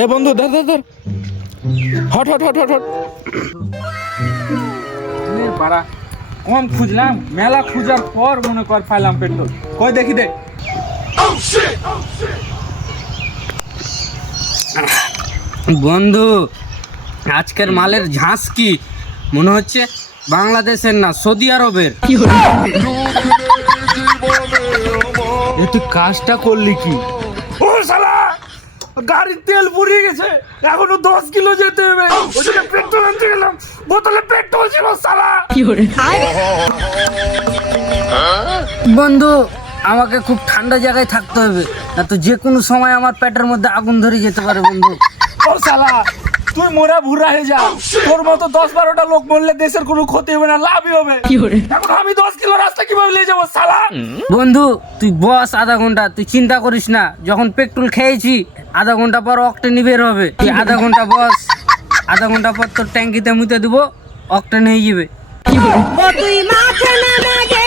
এ বন্ধু ধর ধর ধর, hot hot hot hot hot. পাড়া কম খুঁজলাম, মেলা খুঁজার পর মনে কর পাইলাম পেট্রোল। কই দেখি দে। বন্ধু, আজকের মালের ঝাঁস কি মনে হচ্ছে বাংলাদেশের না সৌদি আরবের। তুই কাজটা করলি কি? ও শালা, গাড়ির তেল ফুরিয়ে গেছে, এখনো 10 কিলো যেতে হবে। ওই জন্য পেট্রোল আনতে গেলাম, বোতলে পেট্রোল ছিল শালা। বন্ধু, আমাকে খুব ঠান্ডা জায়গায় থাকতে হবে, না তো যে কোনো সময় আমার পেটের মধ্যে আগুন ধরে যেতে পারে বন্ধু। ও শালা, তুই মোরা ভুরা হয়ে যা, তোর মতো 10-12টা লোক বললে দেশের কোনো ক্ষতি হবে না, লাভই হবে। এখন আমি 10 কিলো রাস্তা কিভাবে নিয়ে যাবো শালা? বন্ধু তুই বস আধা ঘন্টা, তুই চিন্তা করিস না, যখন পেট্রোল খেয়েছি আধা ঘন্টা পর অক্টেনই বের হবে। তুই আধা ঘন্টা বস, আধা ঘন্টা পর তোর ট্যাঙ্কিতে মুতে দেবো, অক্টেন হয়ে যাবে। তুই মাথা না লাগে